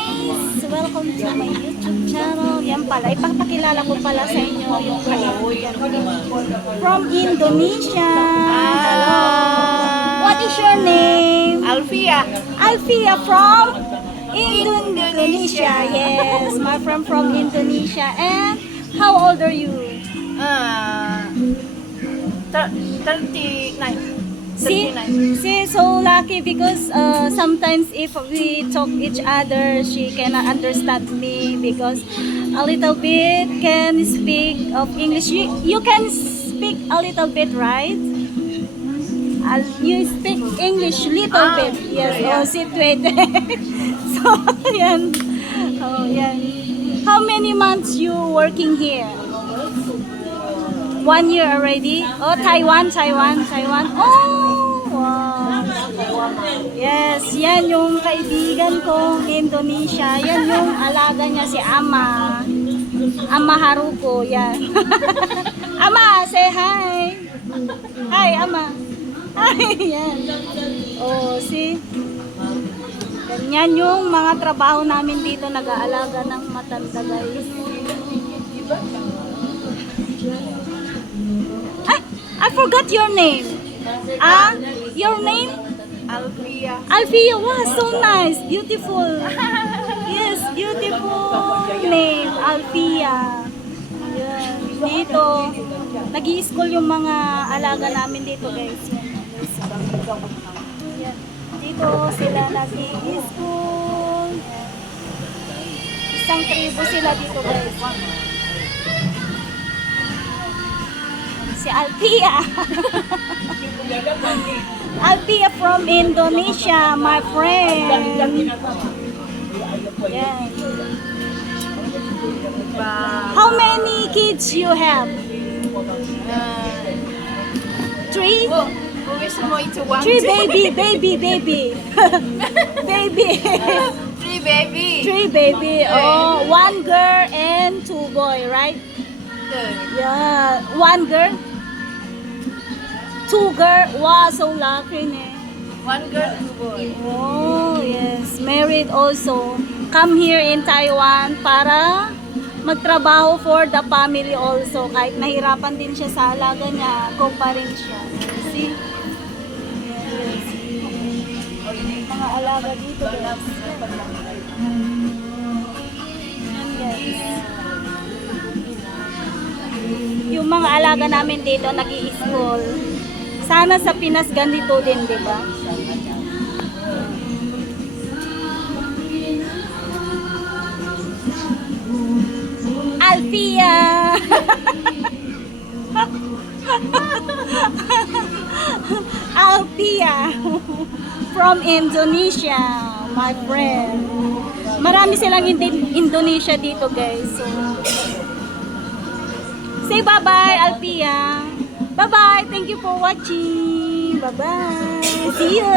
guys! Welcome to my YouTube channel. Yan pala, ipapakilala ko pala sa inyo yung kaibigan from Indonesia. Hello! What is your name? Alfia. Alfia from Indonesia. Yes, my friend from Indonesia. And how old are you? 39. See, so lucky because sometimes if we talk each other, she cannot understand me because a little bit can speak of English. You can speak a little bit, right? You speak English little bit. Yes. Oh, sit, wait. So, yan. Oh, yan. How many months you working here? 1 year already? Oh, Taiwan. Oh, wow. Yes, yan yung kaibigan kong Indonesia. Yan yung alaga niya si Ama. Ama Haruko, yan. Ama, say hi. Hi, Ama. Hi, yan. Oh, see? Ganyan yung mga trabaho namin dito, nag-aalaga ng matanda, guys. I forgot your name. Your name? Alfia. Alfia. Wow, so nice. Beautiful. Yes, beautiful name. Alfia. Yan. Dito, nag-i-school yung mga alaga namin dito, guys. Yan. Dito sila nag-i-school. Isang tribo sila dito, guys. Si Alfia. Alfia from Indonesia, my friend. Yeah. How many kids you have? 3? Three baby. Baby. 3 baby. 3 baby. Oh, 1 girl and 2 boy, right? Good. Yeah, 1 girl. 2 girl. Wow, so lucky ne. 1 girl, 2 boy. Oh, yes. Married also. Come here in Taiwan para magtrabaho for the family also. Kahit nahirapan din siya sa alaga niya, go pa rin siya. See? Yes. Mga alaga dito, guys. Yan, guys. Yung mga alaga namin dito, nag-i-school. Sana sa Pinas ganito din, di ba? Alfia! Alfia! From Indonesia, my friend. Marami silang Indonesia dito, guys. So, say bye-bye, Alfia. Bye-bye. Thank you for watching. Bye-bye. See you.